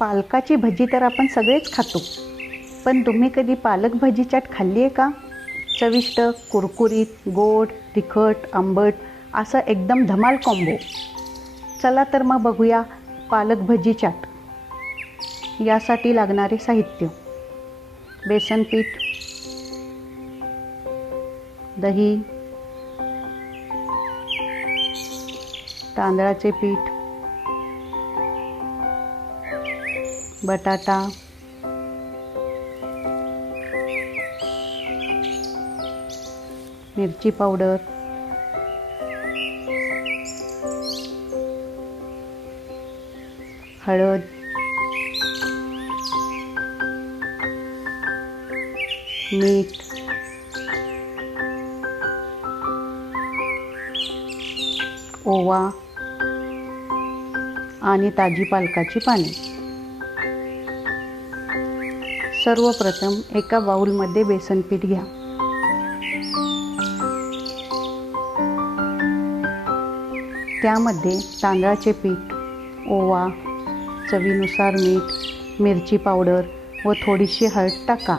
पालकाची भजी तर आपण सगळेच खातो, पण तुम्ही कधी पालक भजी चाट खाल्ली आहे का? चविष्ट, कुरकुरीत, गोड, तिखट, आंबट असं एकदम धमाल कॉम्बो. चला तर मग बघूया पालक भजी चाट. यासाठी लागणारे साहित्य: बेसन पीठ, दही, तांदळाचे पीठ, बटाटा, मिरची पावडर, हळद, मीठ, ओवा आणि ताजी पालकाची पाने. सर्वप्रथम एका बाउलमध्ये बेसन पीठ घ्या. त्यामध्ये तांदळाचे पीठ, ओवा, चवीनुसार मीठ, मिरची पावडर व थोडीशी हळद टाका.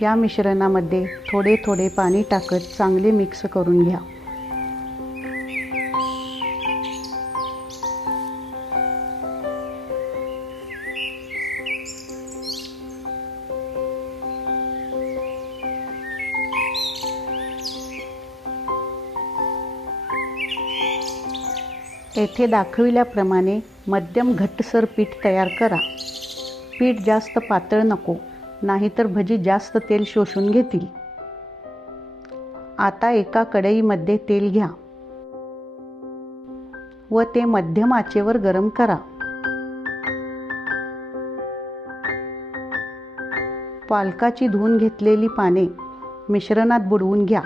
या मिश्रणामध्ये थोडे थोडे पाणी टाकत चांगले मिक्स करून घ्या. येथे दाखविल्याप्रमाणे मध्यम घट्टसर पीठ तयार करा. पीठ जास्त पातळ नको, नाहीतर भजी जास्त तेल शोषून घेतील. आता एका कढईमध्ये तेल घ्या व ते मध्यम आचेवर गरम करा. पालकाची धुवून घेतलेली पाने मिश्रणात बुडवून घ्या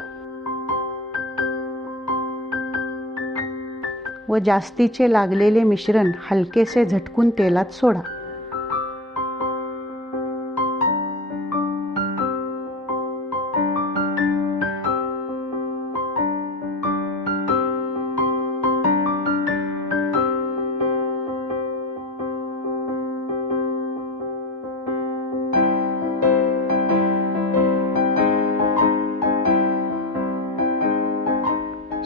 व जास्तीचे लागलेले मिश्रण हलकेसे झटकून तेलात सोडा.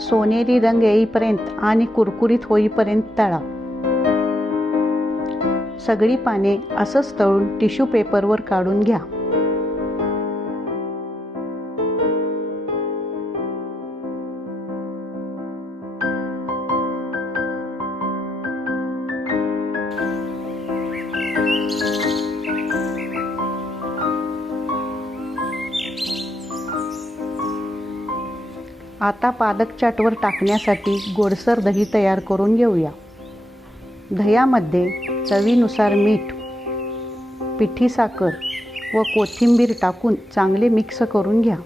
सोनेरी रंग येईपर्यंत आणि कुरकुरीत होईपर्यंत तळा. सगळी पाने असंच तळून टिश्यू पेपरवर काढून घ्या. आता पालक चाटवर टाकण्यासाठी गोडसर दही तयार करून घेऊया. दह्यामध्ये चवीनुसार मीठ, पिठी साखर व कोथिंबीर टाकून चांगले मिक्स करून घ्या.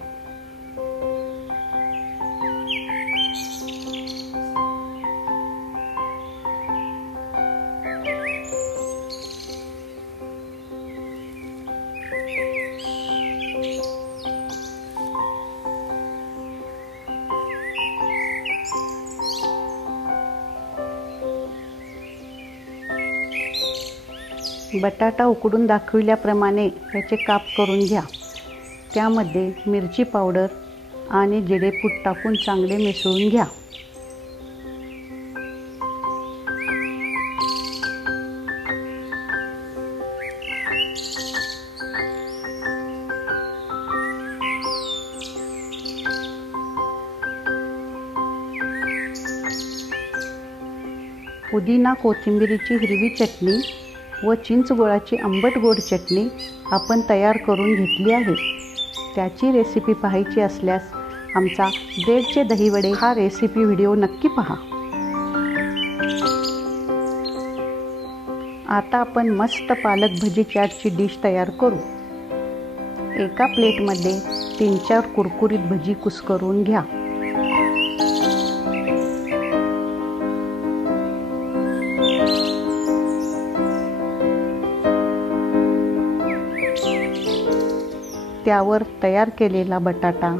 बटाटा उकडून दाखविल्याप्रमाणे त्याचे काप करून घ्या. त्यामध्ये मिरची पावडर आणि जिरेपूड टाकून चांगले मिसळून घ्या. पुदिना कोथिंबिरीची हिरवी चटणी व चिंचगुळाची आंबट गोड चटणी आपण तयार करून घेतली आहे. त्याची रेसिपी पाहायची असल्यास आमचा ब्रेडचे दहीवडे हा रेसिपी व्हिडिओ नक्की पहा. आता आपण मस्त पालक भजी चाटची डिश तयार करू. एका प्लेटमध्ये 3-4 कुरकुरीत भजी कुस्करून घ्या. त्यावर तयार केलेला बटाटा,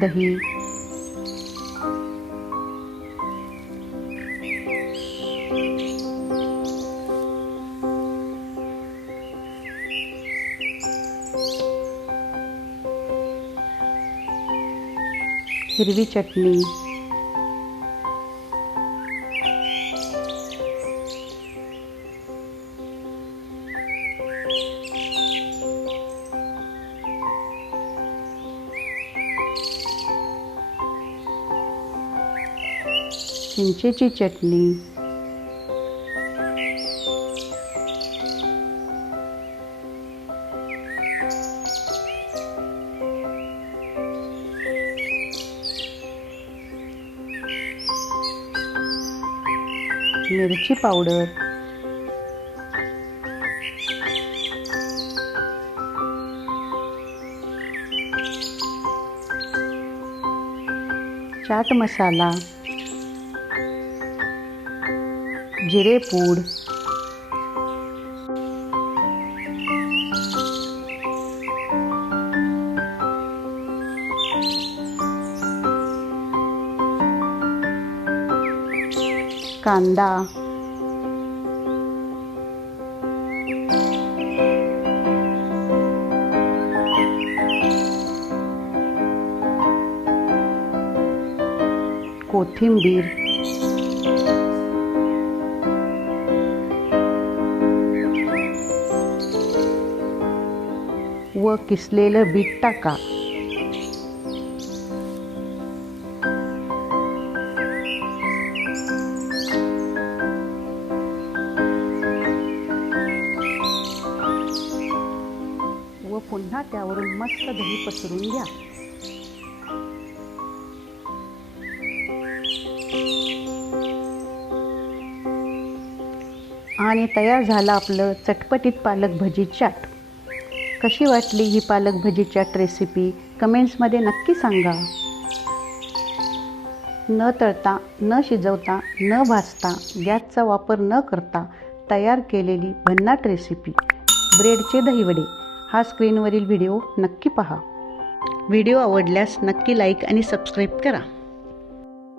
दही, हिरवी चटणी, चिंचेची चटणी, मिरची पावडर, चाट मसाला, जिरे पूड, कांदा, कोथिंबीर, व किसलेलं बीट टाका. व पुन्हा त्यावरून मस्त दही पसरून घ्या. आणि तयार झालं आपलं चटपटीत पालक भजी चाट. कशी वाटली ही पालक भजी चाट रेसिपी कमेंट्समध्ये नक्की सांगा. न तळता, न शिजवता, न भाजता, गॅसचा वापर न करता तयार केलेली भन्नाट रेसिपी ब्रेडचे दहीवडे हा स्क्रीनवरील व्हिडिओ नक्की पहा. व्हिडिओ आवडल्यास नक्की लाईक आणि सबस्क्राईब करा.